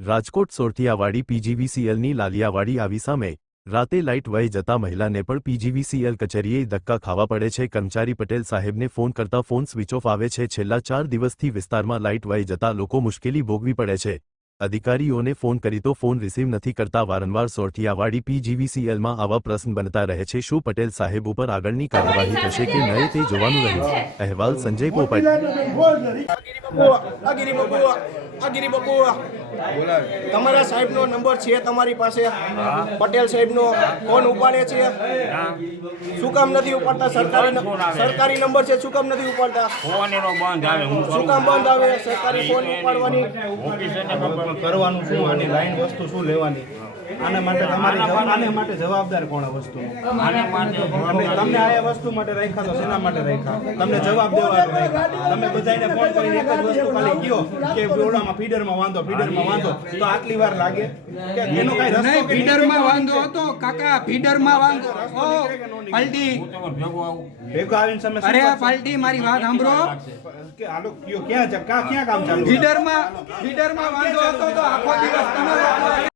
રાજકોટ સોરઠિયાવાડી પીજીવીસીએલની લાલિયાવાડી આવી સામે રાતે લાઇટ વહી જતા મહિલાને પણ પીજીવીસીએલ કચેરીએ ધક્કા ખાવા પડે છે। કર્મચારી પટેલ સાહેબને ફોન કરતા ફોન સ્વિચ ઓફ આવે છે। છેલ્લા 4 દિવસથી વિસ્તારમાં લાઇટ વહી જતા લોકો મુશ્કેલી ભોગવી પડે છે। અધિકારીઓને ફોન કરી તો ફોન રિસીવ નથી કરતા। વારંવાર સોરઠિયાવાડી પીજીવીસીએલમાં આવા પ્રશ્ન બનતા રહે છે। શું પટેલ સાહેબ ઉપર આગળની કાર્યવાહી થશે કે નહીં તે જોવાનું રહ્યું। અહેવાલ સંજય પોપટ। તમારા સાહેબનો નંબર છે તમારી પાસે? પટેલ સાહેબનો ફોન ઉપાડે છે? શું કામ નથી ઉપાડતા? સરકારી નંબર છે, શું કામ નથી ઉપાડતા? ફોન એનો બંધ આવે। શું કામ બંધ આવે? સરકારી ફોન ઉપાડવાની કરવાનું શું? આની લાઈન વસ્તુ શું લેવાની? આના માટે આને માટે જવાબદાર કોણ વસ્તુ? તમને આ વસ્તુ માટે રાખ્યા તો શેના માટે રાખ્યા? તમને જવાબ દેવા રાખ્યા? તમે બધાને ફોન કરીને એક જ વસ્તુ ખાલી કહો કે ઓલામાં ફીડરમાં વાંધો તો આટલી વાર લાગે કે એનો કઈ રસ્તો નહીં? ફીડરમાં વાંધો હતો કાકા, ફીડરમાં વાંધો પલટી ભેગો આવીને સમસ્યા। અરે પલટી મારી વાત સાંભળો કે આલો કયો ક્યાં કામ ચાલુ? ફીડરમાં વાંધો હતો તો આખો દિવસ તમારો